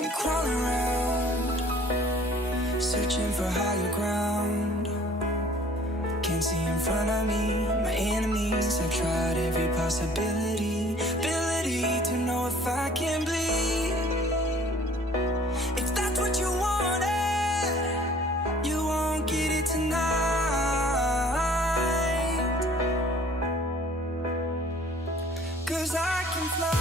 I'm crawling around, searching for higher ground. Can't see in front of me, my enemies. I've tried every possibility, ability to know if I can bleed. If that's what you wanted, you won't get it tonight. 'Cause I can fly.